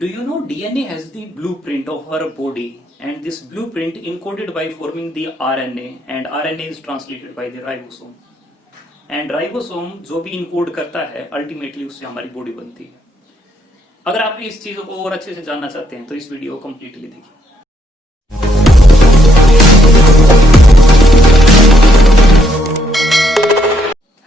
Do you know DNA has the blueprint of our body, and this blueprint encoded by forming the RNA, and RNA is translated by the ribosome. And ribosome जो भी encode करता है ultimately उससे हमारी body बनती है. अगर आप इस चीजों को और अच्छे से जानना चाहते हैं तो इस वीडियो को कंप्लीटली देखिए.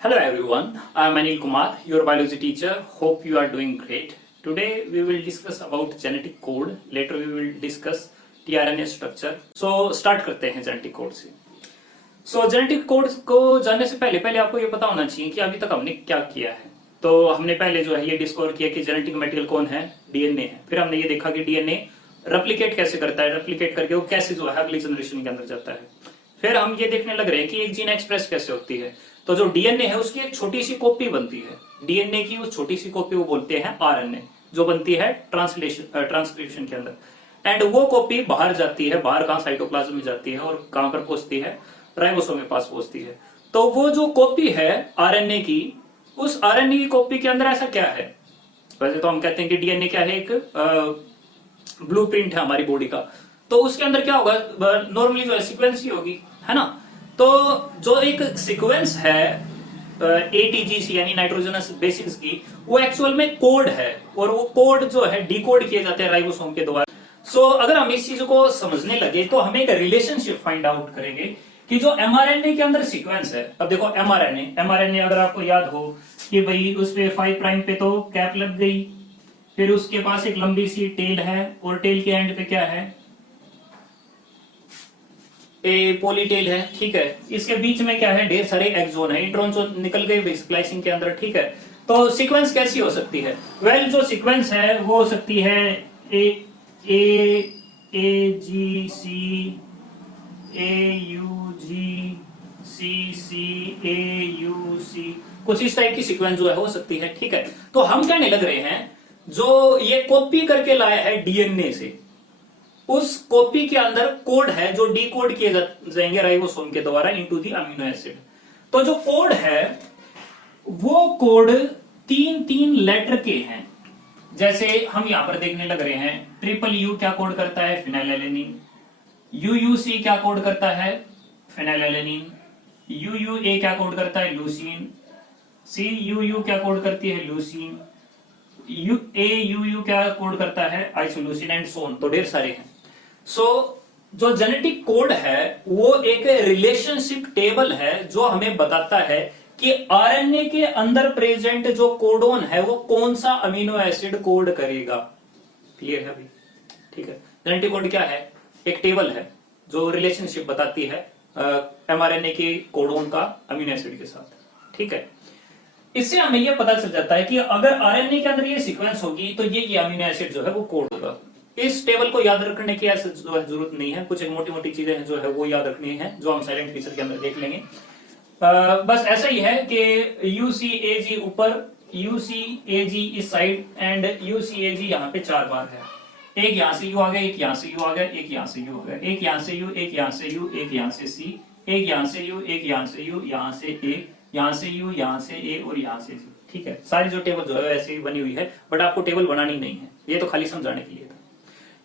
Hello everyone, I am Anil Kumar, your biology teacher. Hope you are doing great. Today we will discuss about genetic code. Later we will discuss tRNA structure. So start करते हैं genetic code से. So genetic code को जानने से पहले आपको ये पता होना चाहिए कि अभी तक हमने क्या किया है. तो हमने पहले जो है ये डिस्कवर किया कि जेनेटिक मटेरियल कौन है, डीएनए है. फिर हमने ये देखा कि डीएनए रेप्लिकेट कैसे करता है, रेप्लिकेट करके वो कैसे जो है अगली जनरेशन के अंदर जाता है. फिर हम ये देखने लग रहे हैं कि एक जीन एक्सप्रेस कैसे होती है. तो जो डीएनए है उसकी एक छोटी सी कॉपी बनती है. डीएनए की उस छोटी सी कॉपी वो बोलते हैं आरएनए, जो बनती है ट्रांसक्रिप्शन के अंदर. एंड वो कॉपी बाहर जाती है, बाहर कहां, साइटोप्लाज्म में जाती है और कहां पर पहुंचती है, राइबोसोम के पास पहुंचती है. तो वो जो कॉपी है आरएनए की, उस आरएनए की कॉपी के अंदर ऐसा क्या है. वैसे तो हम कहते हैं कि डीएनए क्या है, एक ब्लूप्रिंट है हमारी बॉडी का. तो उसके अंदर क्या होगा, नॉर्मली जो है सीक्वेंस ही होगी, है ना. तो जो एक सीक्वेंस है एटीजीसी यानी नाइट्रोजनस बेसिक्स की, वो एक्चुअल में कोड है और वो कोड जो है डिकोड किए जाते हैं राइबोसोम के द्वारा. सो अगर हम इस चीज को समझने लगे तो हम एक रिलेशनशिप फाइंड आउट करेंगे कि जो एमआरएनए के अंदर सीक्वेंस है. अब देखो एमआरएनए अगर आपको याद हो कि भाई उस पे 5 प्राइम पे तो कैप लग गई, फिर उसके पास एक लंबी सी टेल है और टेल के एंड पे क्या है, ए पॉलीटेल है. ठीक है, इसके बीच में क्या है, ढेर सारे एक्सोन है, इंट्रॉन जो निकल गए स्प्लाइसिंग के अंदर. ठीक है, तो सीक्वेंस कैसी हो सकती है. वेल जो सीक्वेंस है वो हो सकती है ए जी सी ए you ji C A you see, कुछ इस टाइप की सीक्वेंस जो है हो सकती है. ठीक है, तो हम कहने लग रहे हैं जो ये कॉपी करके लाया है डीएनए से, उस कॉपी के अंदर कोड है जो डिकोड किए जाएंगे राइबोसोम के द्वारा इनटू द अमीनो एसिड. तो जो कोड है वो कोड 3 लेटर के हैं. जैसे हम यहां पर देखने लग रहे हैं, ट्रिपल यू क्या कोड करता है, फिनाइलएलेनिन. यूयूसी क्या कोड करता है, फिनाइलएलेनिन. यूयूए क्या कोड करता है, लूसीन. सीयूयू क्या कोड करती है, लूसीन. यूयू क्या कोड करता है, आइसोलूसिन एंड सोन. तो ढेर सारे हैं. सो जो जेनेटिक कोड है वो एक रिलेशनशिप टेबल है जो हमें बताता है कि आरएनए के अंदर प्रेजेंट जो कोडोन है वो कौन सा अमीनो एसिड कोड करेगा. क्लियर है अभी. ठीक है, जेनेटिक कोड क्या है, एक टेबल है जो रिलेशनशिप बताती है एमआरएनए के कोडोन का अमीनो एसिड के साथ. ठीक है, इससे हमें यह पता चल जाता है कि अगर आरएनए के अंदर ये सीक्वेंस होगी तो ये अमीनो एसिड जो है वो कोड होगा. इस टेबल को याद रखने की ऐसे जो है जरूरत नहीं है, कुछ मोटी मोटी चीजें हैं जो है वो याद रखनी है, जो हम साइलेंट फीचर के अंदर देख लेंगे. बस ऐसा ही है कि यूसीएजी ऊपर, यूसीएजी इस साइड एंड यूसीएजी यहाँ पे 4 बार है. एक यहाँ से यू आ गया, एक यहाँ से यू आ गया, एक यहाँ से यू आ गया, एक यहाँ से यू, एक यहाँ से यू, एक यहाँ से सी, एक यहाँ से यू, एक यहाँ से यू, यहाँ से ए, यहाँ से यू, यहाँ से ए और यहाँ से सी. ठीक है, सारी जो टेबल जो है ऐसी बनी हुई है, बट आपको टेबल बनानी नहीं है, ये तो खाली समझाने के लिए था.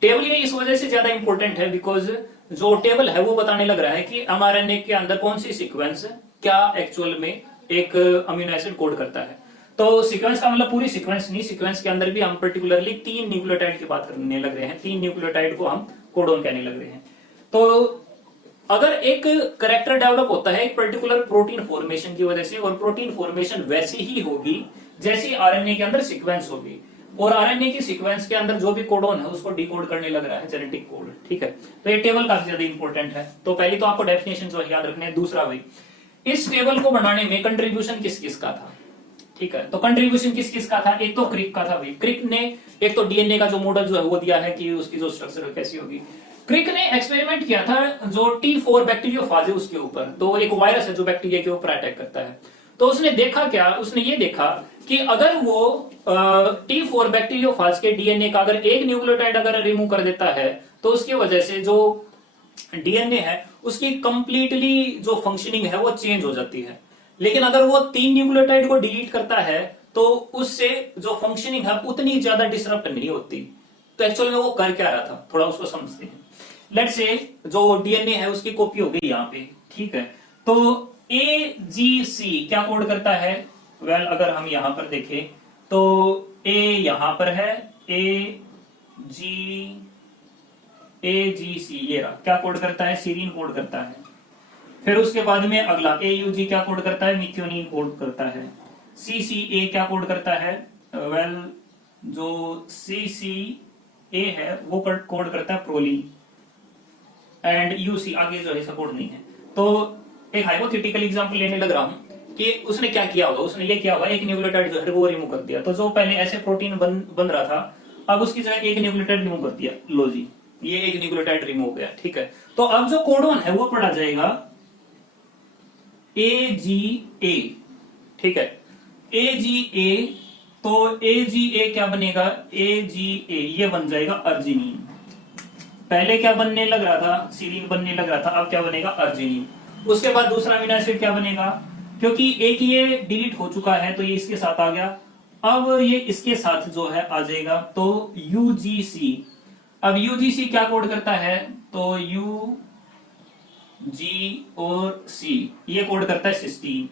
टेबल ये इस वजह से ज्यादा इंपॉर्टेंट है बिकॉज जो टेबल है वो बताने लग रहा है कि एमआरएनए के अंदर कौन सी सीक्वेंस क्या एक्चुअल में एक अमीनो एसिड कोड करता है. तो सीक्वेंस का मतलब पूरी सीक्वेंस नहीं, सीक्वेंस के अंदर भी हम पर्टिकुलरली 3 न्यूक्लियोटाइड की बात करने लग रहे हैं. 3 न्यूक्लियोटाइड को हम कोडोन कहने लग रहे हैं. तो अगर एक कैरेक्टर डेवलप होता है एक पर्टिकुलर प्रोटीन फॉर्मेशन की वजह से, और प्रोटीन फॉर्मेशन वैसी ही होगी जैसी आरएनए के अंदर सीक्वेंस होगी, और आरएनए की सीक्वेंस के अंदर जो भी कोडोन है उसको डिकोड करने लग रहा है जेनेटिक कोड. ठीक है, तो ये टेबल काफी ज्यादा इंपॉर्टेंट है. तो पहली तो आपको डेफिनेशन जो है याद रखने है. दूसरा भाई, इस टेबल को बनाने में कंट्रीब्यूशन किस किस का था. ठीक है, तो कंट्रीब्यूशन किस किस का था, एक तो क्रिक का था भाई. क्रिक ने एक तो डीएनए का जो मॉडल जो है वो दिया है कि उसकी जो स्ट्रक्चर कैसी होगी. क्रिक ने एक्सपेरिमेंट किया था जो T4 बैक्टीरियोफाज है उसके ऊपर. तो एक वायरस है जो बैक्टीरिया के ऊपर अटैक करता है. तो उसने देखा क्या, उसने ये देखा कि अगर वो T4 बैक्टीरियोफाज के डीएनए का अगर एक न्यूक्लियोटाइड अगर रिमूव कर देता है तो उसकी वजह से जो डीएनए है उसकी कंप्लीटली जो फंक्शनिंग है वो चेंज हो जाती है. लेकिन अगर वो 3 न्यूक्लियोटाइड को डिलीट करता है तो उससे जो फंक्शनिंग है उतनी ज्यादा डिसरप्ट नहीं होती. तो एक्चुअल में वो कर क्या रहा था, थोड़ा उसको समझते हैं। लेट्स से जो डीएनए है उसकी कॉपी हो गई यहाँ पे, ठीक है। तो AGC क्या कोड करता है? वेल अगर हम यहां पर देखें तो ए यहां पर है, AGC ये रहा, क्या कोड करता है? सीरीन कोड करता है। फिर उसके बाद में अगला AUG क्या कोड करता है? मिथ्योनिन कोड करता है। CCA क्या कोड करता है? वेल जो CCA है वो कोड करता है प्रोलीन। एंड UC आगे जो है सपोर्ट नहीं है। तो एक हाइपोथेटिकल एग्जांपल लेने लग रहा हूं कि उसने क्या किया होगा, उसने ये किया होगा एक न्यूक्लियोटाइड जो है वो रिमूव कर दिया। तो जो पहले ऐसे प्रोटीन बन रहा था, अब उसकी जगह एक न्यूक्लियोटाइड रिमूव कर दिया, लो जी ये एक न्यूक्लियोटाइड रिमूव हो गया, ठीक है। तो अब जो कोडॉन है वो पढ़ा जाएगा AGA, ठीक है। AGA, तो AGA क्या बनेगा? AGA ये बन जाएगा अर्जिनिन। पहले क्या बनने लग रहा था? सीरीन बनने लग रहा था, अब क्या बनेगा? अर्जिनिन। उसके बाद दूसरा अमीनो एसिड क्या बनेगा? क्योंकि एक ये डिलीट हो चुका है तो ये इसके साथ आ गया, अब ये इसके साथ जो है आ जाएगा, तो UGC। अब UGC क्या कोड करता है? तो UG और C ये कोड करता है सिस्टीन,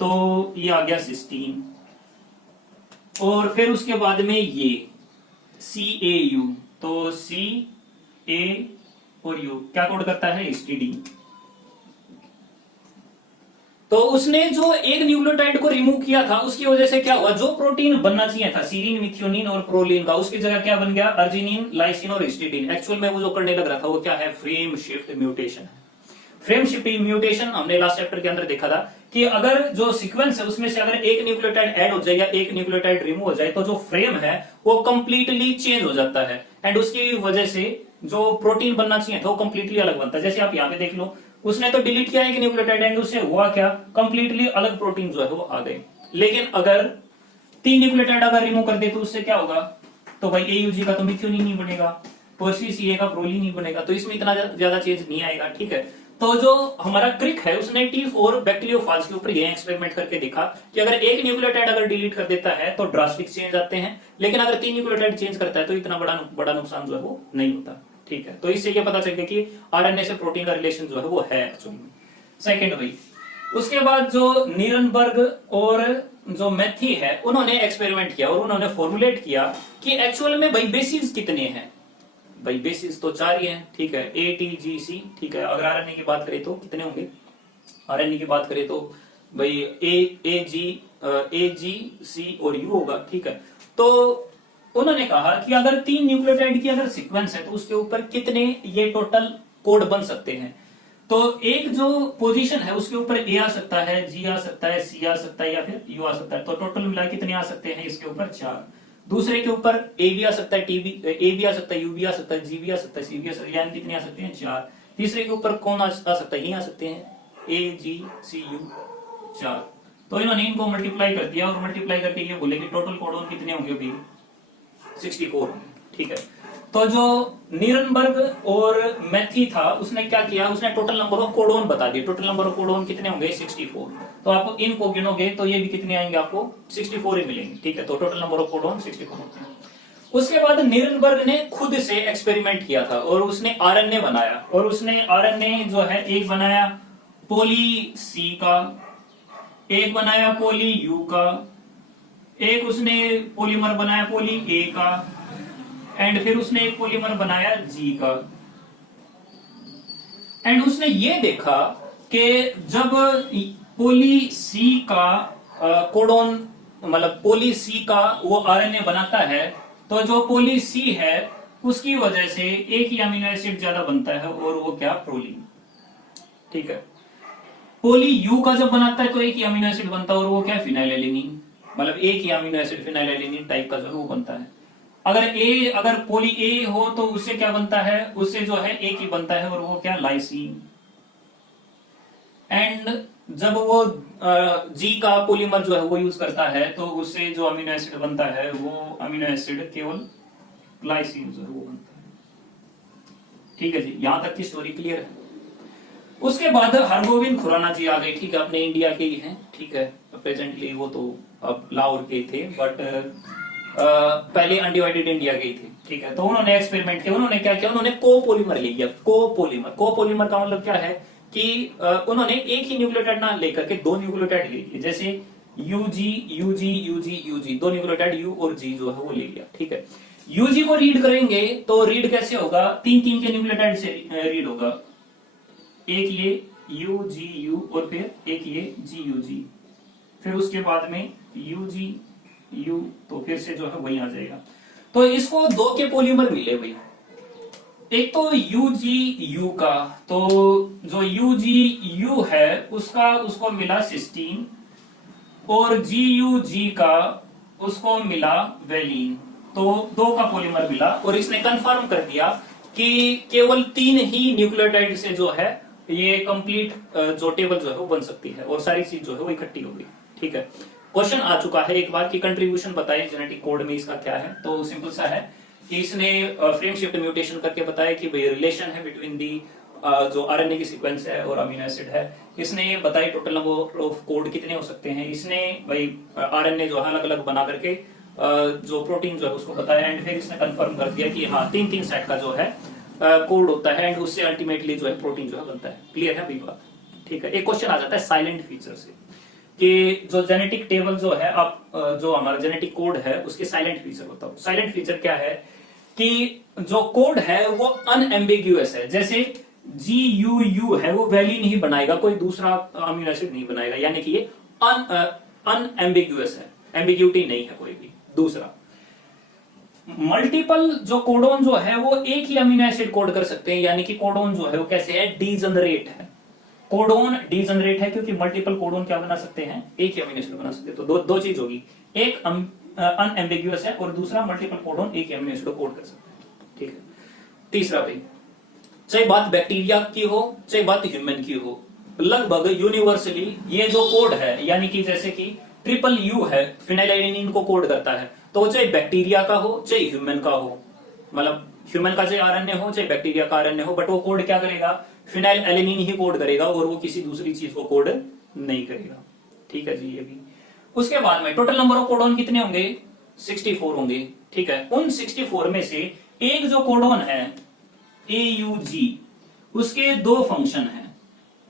तो ये आ गया सिस्टीन। और फिर उसके बाद में ये CAU, तो CA और U क्या कोड करता है? हिस्टिडीन। तो उसने जो एक न्यूक्लियोटाइड को रिमूव किया था उसकी वजह से क्या हुआ? जो प्रोटीन बनना चाहिए था सीरीन, मिथ्योनिन और प्रोलीन का, उसकी जगह क्या बन गया? अर्जिनिन, लाइसिन और हिस्टिडीन। एक्चुअल में वो जो करने लग रहा था वो क्या है? फ्रेम शिफ्ट म्यूटेशन है। फ्रेम शिफ्ट म्यूटेशन हमने लास्ट चैप्टर के अंदर देखा था कि अगर जो सीक्वेंस है उसमें से अगर एक न्यूक्लियोटाइड ऐड हो जाए या एक न्यूक्लियोटाइड रिमूव हो जाए तो जो फ्रेम है वो कंप्लीटली चेंज हो जाता है, एंड उसकी वजह से जो प्रोटीन बनना चाहिए था वो कंप्लीटली अलग बनता है। जैसे आप यहाँ पे देख लो, उसने तो डिलीट किया एक न्यूक्लियोटाइड एंड उससे हुआ क्या? कंप्लीटली अलग प्रोटीन जो है वो आ गए। लेकिन अगर 3 न्यूक्लियोटाइड अगर रिमूव कर दे तो उससे क्या होगा? तो भाई AUG का तो मिथ्योनिन नहीं बनेगा और CCA का प्रोलीन नहीं बनेगा, तो इसमें इतना ज्यादा चेंज नहीं आएगा, ठीक है। तो जो हमारा क्रिक है उसने T4 बैक्टीरियोफाज के ऊपर ये एक्सपेरिमेंट करके देखा कि अगर एक न्यूक्लियोटाइड अगर डिलीट कर देता है तो ड्रास्टिक चेंज आते हैं, लेकिन अगर 3 न्यूक्लियोटाइड चेंज करता है तो इतना बड़ा नुकसान जो है वो नहीं होता, ठीक है। तो इससे ये पता चल गया कि RNA से प्रोटीन का रिलेशन जो है वो है एक्चुअली में। सेकेंड भाई, उसके बाद जो नीरनबर्ग और जो मैथी है उन्होंने एक्सपेरिमेंट किया और उन्होंने फॉर्मुलेट किया कि एक्चुअल में भाई बेसिस कितने हैं। भाई बेसिस तो 4 ही हैं, ठीक है, ATGC, ठीक है। अगर RNA की बात करें तो कितने होंगे? RNA की बात करें तो भाई AGC और U होगा, ठीक है। तो उन्होंने कहा कि अगर 3 न्यूक्लियोटाइड की अगर सीक्वेंस है तो उसके ऊपर कितने ये टोटल कोड बन सकते हैं। तो एक जो पोजीशन है उसके ऊपर A आ सकता है, G आ सकता है, C आ सकता है या फिर U आ सकता है, तो टोटल मिला कितने आ सकते हैं इसके ऊपर? 4। दूसरे के ऊपर A भी आ सकता है, A भी आ सकता है, U भी आ सकता है, G भी आ सकता है, C भी आ सकता है, यानी कितने आ सकते हैं? 4। तीसरे के ऊपर कौन आ सकता है? ये आ सकते हैं AGCU 4। तो इन्होंने इनको मल्टीप्लाई कर दिया और मल्टीप्लाई करके ये बोले कि टोटल कोडॉन कितने होंगे अभी? 64, ठीक है। तो जो नीरनबर्ग और मैथी था उसने क्या किया? उसने टोटल नंबर ऑफ कोडॉन बता दिए। टोटल नंबर ऑफ कोडॉन कितने होंगे? 64। तो आपको इनको गिनोगे तो ये भी कितने आएंगे? आपको 64 ही मिलेंगे, ठीक है। तो टोटल नंबर ऑफ कोडॉन 64 होते हैं। उसके बाद नीरनबर्ग ने खुद से एक्सपेरिमेंट किया था और उसने RNA बनाया, और उसने RNA जो है एक बनाया पोली C का, एक बनाया पोली U का, एक उसने पॉलीमर बनाया पोली A का, एंड फिर उसने एक पॉलीमर बनाया G का। एंड उसने ये देखा कि जब पोली C का कोडॉन मतलब पोली C का वो RNA बनाता है तो जो पोली C है उसकी वजह से एक ही अमीनो एसिड ज्यादा बनता है और वो क्या? प्रोलीन, ठीक है। पोली U का जब बनाता है तो एक ही अमीनो एसिड बनता है और वो क्या? फिनाइलएलेनिन, मतलब एक ही अमीनो एसिड फिनाइलएलेनिन टाइप का जो है वो बनता है। अगर पोली A हो तो उससे क्या बनता है? उससे जो है एक ही बनता है और वो क्या? लाइसिन। एंड जब वो G का पॉलीमर जो है वो यूज करता है तो उससे जो अमीनो एसिड बनता है वो अमीनो एसिड केवल ग्लाइसिन जो है वो बनता है, ठीक है जी। यहां तक की स्टोरी क्लियर है। उसके बाद हरगोविंद खुराना जी आ गए, ठीक है, अपने इंडिया के ही हैं, ठीक है। प्रेजेंटली वो तो अब लाहौर के थे, बट पहले अनडिवाइडेड इंडिया गई थी, ठीक है। तो उन्होंने एक्सपेरिमेंट किया, उन्होंने क्या किया, उन्होंने कोपोलीमर ले लिया। कोपोलीमर का मतलब क्या है कि उन्होंने एक ही न्यूक्लियोटाइड ना लेकर के दो न्यूक्लियोटाइड ले लिए, जैसे यूजी यूजी यूजी यूजी, दो न्यूक्लियोटाइड यू और जी जो है वो ले लिया, ठीक है। यूजी को रीड करेंगे तो रीड कैसे होगा, तीन तीन के न्यूक्लियोटाइड से रीड होगा, एक ये यू जी यू और फिर एक ये जी यू जी, फिर उसके बाद में यू जी यू, तो फिर से जो है वही आ जाएगा। तो इसको दो के पॉलीमर मिले भाई, एक तो यू जी यू का, तो जो यू जी यू है उसका उसको मिला सिस्टीन, और जी यू जी का उसको मिला वेलिन, तो दो का पॉलीमर मिला। और इसने कंफर्म कर दिया कि केवल तीन ही न्यूक्लियोटाइड से जो है ये कंप्लीट जो टेबल जो है वो बन सकती है, और सारी चीज जो है वो इकट्ठी होगी, ठीक है। क्वेश्चन आ चुका है एक बार कि कंट्रीब्यूशन बताइए जेनेटिक कोड में इसका क्या है, तो सिंपल सा है कि इसने फ्रेम शिफ्ट म्यूटेशन करके बताया कि भाई रिलेशन है बिटवीन दी जो आरएनए की सीक्वेंस है और अमीनो एसिड है। इसने ये बताया टोटल नंबर ऑफ कोड कितने हो सकते हैं, इसने भाई आरएनए जो है अलग अलग बना करके जो प्रोटीन जो है उसको बताया, एंड फिर इसने कंफर्म कर दिया कि हाँ तीन तीन सेट का जो है कोड होता है, एंड उससे अल्टीमेटली जो है प्रोटीन जो है बनता है। क्लियर है भाई बात, ठीक है। एक क्वेश्चन आ जाता है साइलेंट फीचर से कि जो जेनेटिक टेबल जो है, आप जो हमारा जेनेटिक कोड है उसके साइलेंट फीचर बताओ। साइलेंट फीचर क्या है कि जो कोड है वो अनएम्बिग्यूअस है, जैसे जी यू यू है वो वैलिन ही बनाएगा, कोई दूसरा अमीनो एसिड नहीं बनाएगा, यानी कि ये अनएम्बिग्यूअस है, एम्बिग्यूटी नहीं है कोई भी दूसरा। मल्टीपल जो कोडोन जो है वो एक ही अमीनो एसिड कोड कर सकते हैं, यानी कि कोडोन जो है वो कैसे है, डीजनरेट है। कोडोन डीजनरेट है क्योंकि मल्टीपल कोडोन क्या बना सकते हैं, एक ही अमीनो एसिड बना सकते हैं। तो दो चीज होगी, एक अनएम्बिग्यूअस है और दूसरा मल्टीपल कोडोन एक ही अमीनो एसिड को कोड कर सकते हैं, ठीक है। तीसरा भाई, चाहे बात बैक्टीरिया की हो चाहे बात ह्यूमन की हो, लगभग यूनिवर्सली ये जो कोड है, यानी कि जैसे कि ट्रिपल यू है फिनाइलएलेनिन को कोड करता है, तो चाहे बैक्टीरिया का हो चाहे ह्यूमन का हो, मतलब ह्यूमन का चाहे आरएनए हो चाहे बैक्टीरिया का आरएनए हो, बट वो कोड क्या करेगा, फिनाइलएलेनिन ही कोड करेगा, और वो किसी दूसरी चीज को कोड नहीं करेगा, ठीक है जी। ये भी उसके बाद में टोटल नंबर ऑफ कोडोन कितने होंगे, 64 होंगे, ठीक है। उन 64 में से एक जो कोडोन है AUG, उसके दो फंक्शन हैं।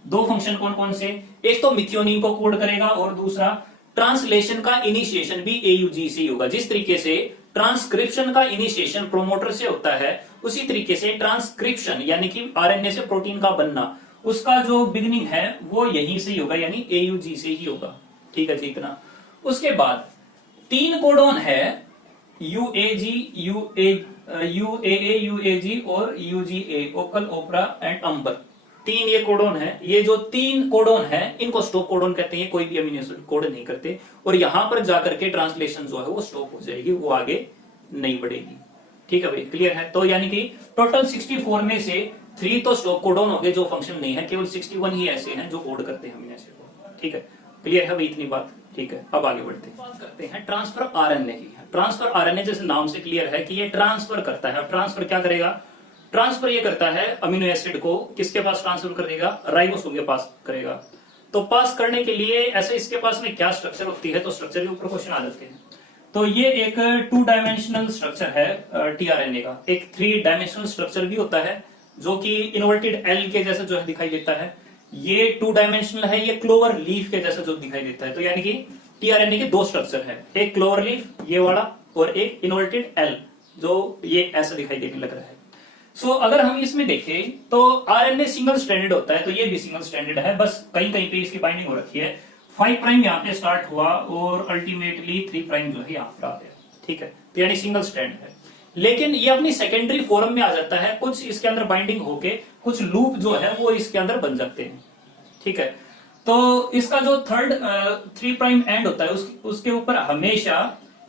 दो फंक्शन कौन कौन से, एक तो मिथियोनिन को कोड करेगा और दूसरा ट्रांसलेशन का इनिशिएशन भी AUG से ही होगा। जिस तरीके से ट्रांसक्रिप्शन का इनिशिएशन प्रोमोटर से होता है, उसी तरीके से ट्रांसक्रिप्शन यानी कि आरएनए से प्रोटीन का बनना, उसका जो बिगिनिंग है वो यहीं से ही होगा, यानी AUG से ही होगा, ठीक है जी इतना। उसके बाद तीन कोडोन है UAG, UAA, UAG और UGA, ओकल, ओपरा एंड अंबर। तीन ये कोडोन है। ये जो तीन कोडोन है इनको स्टॉप कोडोन कहते हैं, कोई भी अमीनो एसिड कोड नहीं करते, और यहां पर जाकर के ट्रांसलेशन जो है वो स्टॉप हो जाएगी, वो आगे नहीं बढ़ेगी, ठीक है भाई। क्लियर है। तो यानी कि टोटल 64 में से 3 तो स्टॉप कोडोन हो गए जो फंक्शन नहीं है, केवल 61 ही ऐसे हैं जो कोड करते हैं अमीनो एसिड को, ठीक है। क्लियर है भाई इतनी बात, ठीक है। अब आगे बढ़ते हैं, बात करते हैं ट्रांसफर आरएनए की। ट्रांसफर आरएनए जैसे नाम से क्लियर है कि ये ट्रांसफर करता है। ट्रांसफर क्या करेगा, ट्रांसफर ये करता है अमीनो एसिड को किसके पास ट्रांसफर कर देगा, राइबोसोम के पास करेगा। तो पास करने के लिए ऐसे इसके पास में क्या स्ट्रक्चर होती है, तो स्ट्रक्चर के ऊपर क्वेश्चन आ जाते हैं। तो ये एक 2 डायमेंशनल स्ट्रक्चर है टीआरएनए का। एक 3 डायमेंशनल स्ट्रक्चर भी होता है जो कि इन्वर्टेड एल के जैसा जो है दिखाई देता है। ये 2 डायमेंशनल है, ये क्लोवर लीफ के जैसा जो दिखाई देता है। तो यानी कि टीआरएनए के 2 स्ट्रक्चर है, एक क्लोवर लीफ ये वाला और एक इन्वर्टेड एल जो ये ऐसा दिखाई देने लग रहा है। सो अगर हम इसमें देखें तो आरएनए सिंगल स्ट्रैंडेड होता है, तो ये भी सिंगल स्ट्रैंडेड है, बस कहीं कहीं पे इसकी बाइंडिंग हो रखी है। 5 प्राइम यहाँ पे स्टार्ट हुआ और अल्टीमेटली 3 प्राइम जो है यहाँ पर आ गया, ठीक है। तो यानी सिंगल स्ट्रैंड है, लेकिन ये अपनी सेकेंडरी फॉर्म में आ जाता है, कुछ इसके अंदर बाइंडिंग होके कुछ लूप जो है वो इसके अंदर बन जाते हैं, ठीक है। तो इसका जो थर्ड 3 प्राइम एंड होता है उसके ऊपर हमेशा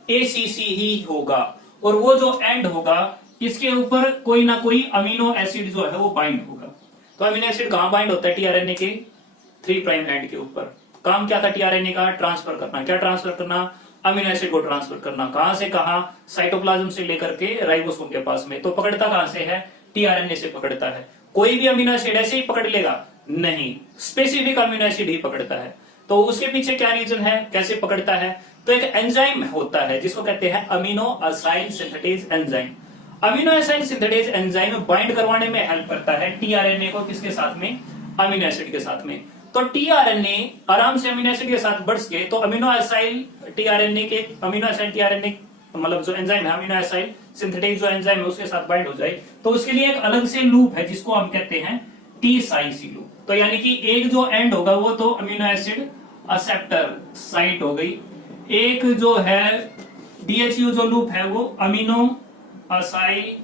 ACC ही होगा, और वो जो एंड होगा इसके ऊपर कोई ना कोई अमीनो एसिड जो है वो बाइंड होगा। तो अमीनो एसिड कहां बाइंड होता है, टीआरएनए के 3 प्राइम एंड के ऊपर। काम क्या था टीआरएनए का, ट्रांसफर करना। क्या ट्रांसफर करना, अमीनो एसिड को ट्रांसफर करना। कहां से कहां, साइटोप्लाज्म से लेकर के राइबोसोम के पास में। तो पकड़ता कहां से है, टीआरएनए से पकड़ता है। कोई भी अमीनो एसिड ऐसे ही पकड़ लेगा नहीं, स्पेसिफिक अमीनो एसिड ही पकड़ता है। तो उसके पीछे क्या रीजन है, कैसे पकड़ता है, तो एक एंजाइम होता है जिसको कहते हैं amino acyl synthetase enzyme. Amino acyl synthetase enzyme bind करवाने में हेल्प करता है टीआरएनए को, किसके साथ में, अमीनो एसिड के साथ में। तो टीआरएनए आराम से अमीनो एसिड के साथ बढ़ के, तो अमीनो असाइल टीआरएनए के, अमीनो असाइल टीआरएनए मतलब जो एंजाइम है अमीनो असाइल सिंथेटेज जो एंजाइम है उसके साथ बाइंड हो जाए, तो उसके लिए एक अलग से लूप है जिसको हम कहते हैं टी साइसी लूप। तो यानी कि एक जो एंड होगा वो तो अमीनो एसिड एक्सेप्टर साइट हो गई, एक जो है डीएचयू जो लूप है वो amino acyl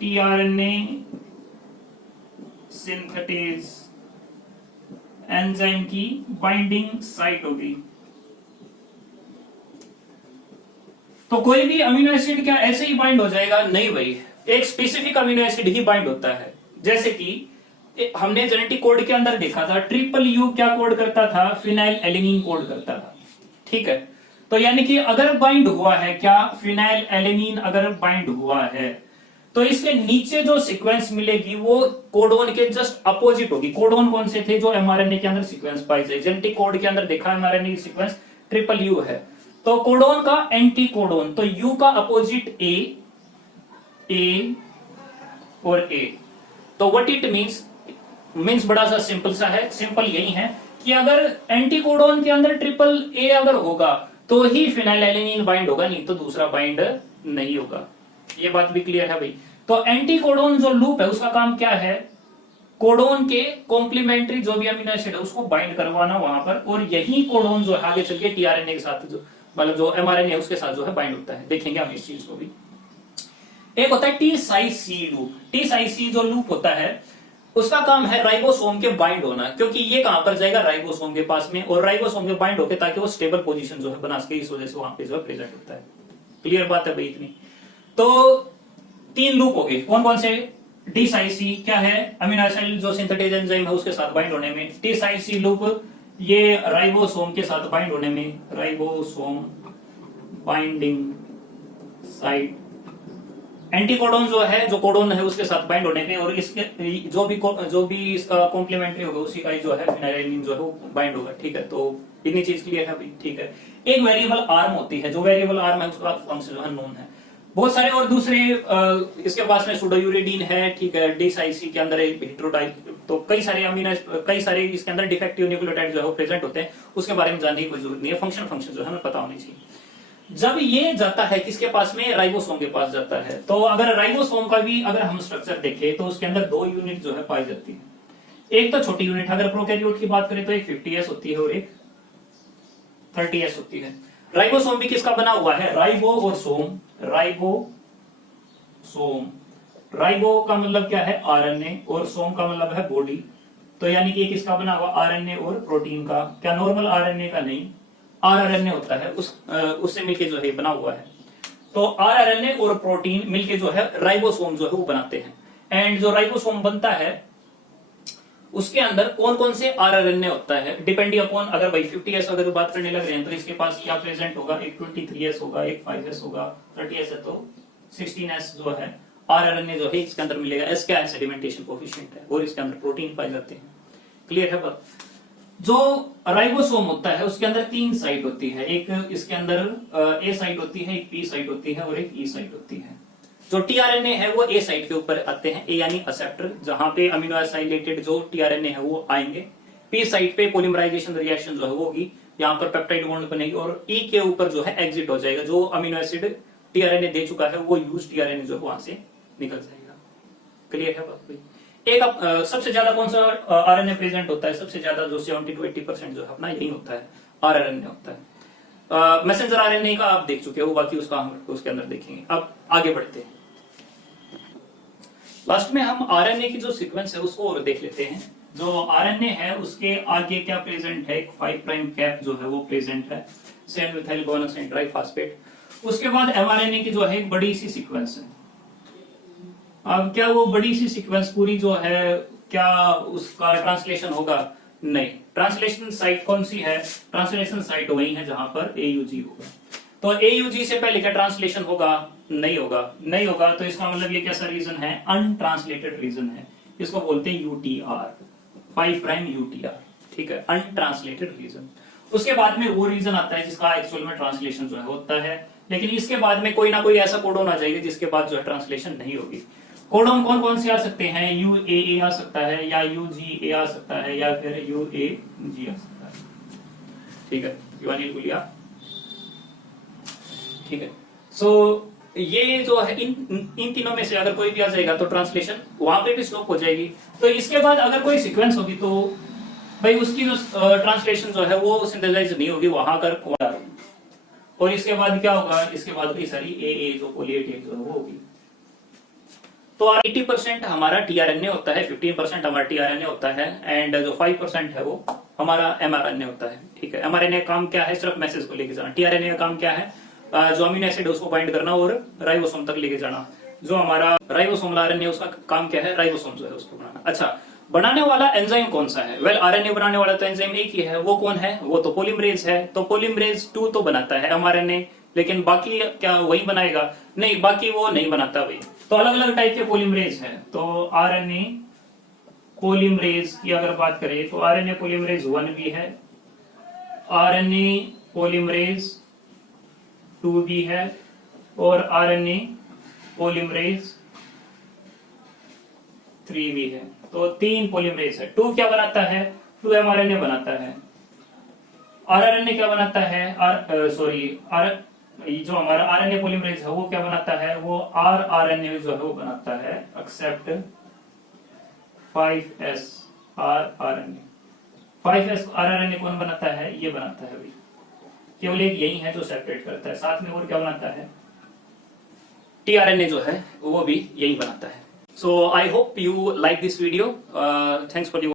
tRNA synthetase enzyme की बाइंडिंग साइट होगी। तो कोई भी अमीनो एसिड क्या ऐसे ही बाइंड हो जाएगा? नहीं भाई, एक स्पेसिफिक अमीनो एसिड ही बाइंड होता है। जैसे कि हमने जेनेटिक कोड के अंदर देखा था, ट्रिपल यू क्या कोड करता था? फिनाइल एलेनिन कोड करता था, ठीक है। तो यानी कि अगर बाइंड हुआ है क्या, फिनाइल एलेनिन अगर बाइंड हुआ है, तो इसके नीचे जो सीक्वेंस मिलेगी वो कोडोन के जस्ट अपोजिट होगी। कोडोन कौन से थे? जो एमआरएनए के अंदर सीक्वेंस पाई जाए, जेनेटिक कोड के अंदर देखा एमआरएनए की सीक्वेंस ट्रिपल यू है, तो कोडोन का एंटी कोडोन, तो यू का अपोजिट ए और ए। तो व्हाट इट मीन्स बड़ा सा सिंपल सा है, सिंपल यही है कि अगर एंटी कोडोन के अंदर ट्रिपल ए अगर होगा तो ही फिनाइलएलेनिन बाइंड होगा, नहीं तो दूसरा बाइंड नहीं होगा। ये बात भी क्लियर है भाई। तो एंटी कोडोन जो लूप है उसका काम क्या है? कोडोन के कॉम्प्लीमेंट्री जो भी अमीनो एसिड है उसको बाइंड करवाना वहां पर, और यही कोडोन जो है आगे चल के टीआरएनए के साथ जो मतलब जो एमआरएनए है उसके साथ जो है बाइंड होता है। देखेंगे हम इस चीज को भी। एक होता है टी साई सी लूप। टी साई सी जो लूप होता है उसका काम है राइबोसोम के बाइंड होना, क्योंकि ये कहां पर जाएगा? राइबोसोम के पास में, और राइबोसोम के बाइंड होके ताकि वो स्टेबल पोजीशन जो है बना सके, इस वजह से वहां पे जो है प्रेजेंट होता है। क्लियर बात है भाई इतनी? तो तीन लूप हो गए, कौन कौन से? टी साई सी क्या है? अमीनो एसिड जो सिंथेटेज एंजाइम है उसके साथ बाइंड होने में। टी साई सी लूप ये राइबोसोम के साथ बाइंड होने में, राइबोसोम बाइंडिंग साइट। एंटीकोडोन जो है, जो कोडोन है उसके साथ बाइंड होने पे, और इसके जो भी इसका कॉम्प्लीमेंट्री होगा उसी का ही जो है फिनाइलएलेनिन जो है वो बाइंड होगा, ठीक है। तो इतनी चीज क्लियर है भाई, ठीक है। एक वेरिएबल आर्म होती है, जो वेरिएबल आर्म है उसका फंक्शन जो है नोन है। बहुत सारे और दूसरे इसके पास में सुडोयूरिडीन है, ठीक है। डिसाइसी के अंदर एक हेटेरोडाइल, तो कई सारे इसके अंदर डिफेक्टिव न्यूक्लियोटाइड जो है वो प्रेजेंट होते हैं, उसके बारे में जानने की कोई जरूरत नहीं है। फंक्शन जो है हमें पता होनी चाहिए। जब ये जाता है किसके पास में? राइबोसोम के पास जाता है। तो अगर राइबोसोम का भी अगर हम स्ट्रक्चर देखें तो उसके अंदर दो यूनिट जो है पाई जाती है। एक तो छोटी यूनिट, अगर प्रोकैरियोट की बात करें तो एक 50s होती है और एक 30s होती है। राइबोसोम भी किसका बना हुआ है? राइबो और सोम। राइबो का मतलब क्या है? आरएनए, और सोम का मतलब है बॉडी। तो यानी कि किसका बना हुआ? आरएनए और प्रोटीन का। क्या नॉर्मल आरएनए का नहीं, आरआरएनए होता है उससे मिलके जो है बना हुआ है। तो आरआरएनए और प्रोटीन मिलके जो है राइबोसोम जो है वो बनाते हैं। एंड जो राइबोसोम बनता है उसके अंदर कौन कौन से आरआरएनए होता है, डिपेंडिंग अपॉन, अगर भाई 50s अगर बात करने लग रहे हैं तो इसके पास क्या प्रेजेंट होगा? एक 23s होगा, एक 5s होगा, 30s है तो 16s जो है आरआरएनए जो है इसके अंदर मिलेगा। एस क्या है? सेडिमेंटेशन कोएफिशिएंट है, और इसके अंदर प्रोटीन पाए जाते हैं। क्लियर है बात? जो राइबोसोम होता है उसके अंदर तीन साइट होती है, एक इसके अंदर ए साइट होती है, एक पी साइट होती है, और एक ई साइट होती है। जो टीआरएनए है वो ए साइट के ऊपर आते हैं, ए यानी एक्सेप्टर, जहां पे अमीनो एसाइलेटेड जो टीआरएनए है वो आएंगे। पी साइट पे पॉलीमराइजेशन रिएक्शन जो है वो होगी, यहाँ पर पेप्टाइड बॉन्ड बनेगी, और ई के ऊपर जो है एग्जिट हो जाएगा। जो अमीनो एसिड टीआरएनए दे चुका है वो यूज टीआरएनए जो है वहां से निकल जाएगा। क्लियर है बात भाई? एक सबसे ज्यादा कौन सा आरएनए प्रेजेंट होता है? सबसे ज्यादा जो 70 to 80% जो है अपना यही होता है, आरएनए होता है। मैसेंजर आरएनए का आप देख चुके हो, बाकी उसका हम उसके अंदर देखेंगे। अब आगे बढ़ते हैं, लास्ट में हम आरएनए की जो सीक्वेंस है उसको और देख लेते हैं। जो आरएनए है उसके आगे क्या प्रेजेंट है? एक 5 प्राइम कैप जो है वो प्रेजेंट है, सेम मिथाइल गुआनोसिन ट्राइफॉस्फेट। उसके बाद एमआरएनए की जो है एक बड़ी सी सीक्वेंस है। अब क्या वो बड़ी सी सीक्वेंस पूरी जो है क्या उसका ट्रांसलेशन होगा? नहीं। ट्रांसलेशन साइट कौन सी है? ट्रांसलेशन साइट वही है जहां पर एयूजी होगा। तो एयूजी से पहले क्या ट्रांसलेशन होगा? नहीं होगा। नहीं होगा तो इसका मतलब ये कैसा रीजन है? अनट्रांसलेटेड रीजन है। इसको बोलते हैं यूटीआर, 5 प्राइम यूटीआर, ठीक है, अनट्रांसलेटेड रीजन। उसके बाद में वो रीजन आता है जिसका एक्चुअल में ट्रांसलेशन जो है होता है, लेकिन इसके बाद में कोई ना कोई ऐसा कोड होना चाहिए जिसके बाद जो है ट्रांसलेशन नहीं होगी। कोडोन कौन कौन से आ सकते हैं, UAA आ सकता है, या UGA आ सकता है, या फिर UAG आ सकता है। ठीक है, युवानील गुलिया। ठीक है, सो ये जो है इन तीनों में से अगर कोई भी आ जाएगा तो ट्रांसलेशन वहां पे भी स्टॉप हो जाएगी। तो इसके बाद अगर कोई सीक्वेंस होगी तो भाई उसकी जो ट्रांसलेशन जो है वो सिंथेसाइज नहीं होगी वहां कर, और इसके बाद क्या होगा, इसके बाद कई सारी AA जो पॉली A टेक जो है वो होगी। तो 80% हमारा tRNA होता है, 15% हमारा tRNA होता है, एंड जो 5% है वो हमारा mRNA होता है। ठीक है, mRNA का काम क्या है, सिर्फ मैसेज को लेके जाना। tRNA का काम क्या है, जो अमीनो एसिड है उसको बाइंड करना और राइबोसोम तक लेके जाना। जो हमारा राइबोसोमल आरएनए उसका काम क्या है, राइबोसोम जो है उसको बनाना। अच्छा, बनाने वाला एंजाइम कौन सा है, वेल आरएनए बनाने वाला तो एंजाइम एक ही है, वो कौन है, वो तो पॉलीमरेज है। तो पॉलीमरेज 2 तो बनाता है mRNA, लेकिन बाकी क्या वही बनाएगा, नहीं, बाकी वो नहीं बनाता भाई। तो अलग अलग टाइप के पॉलीमरेज है। तो आरएनए पॉलीमरेज की अगर बात करें तो आरएनए पॉलीमरेज 1 भी है, आरएनए पॉलीमरेज 2 भी है, और आरएनए पॉलीमरेज 3 भी है। तो 3 पॉलीमरेज है। 2 क्या बनाता है, 2 mRNA बनाता है। आरएनए क्या बनाता है, जो हमारा आरएनए पॉलीमरेज है वो क्या बनाता है, वो आरएनए जो है वो बनाता है accept 5S RNA. 5S RNA कौन बनाता है, ये बनाता है भाई, केवल एक यही है जो सेपरेट करता है। साथ में और क्या बनाता है, tRNA जो है वो भी यही बनाता है। So I hope you like this video, thanks for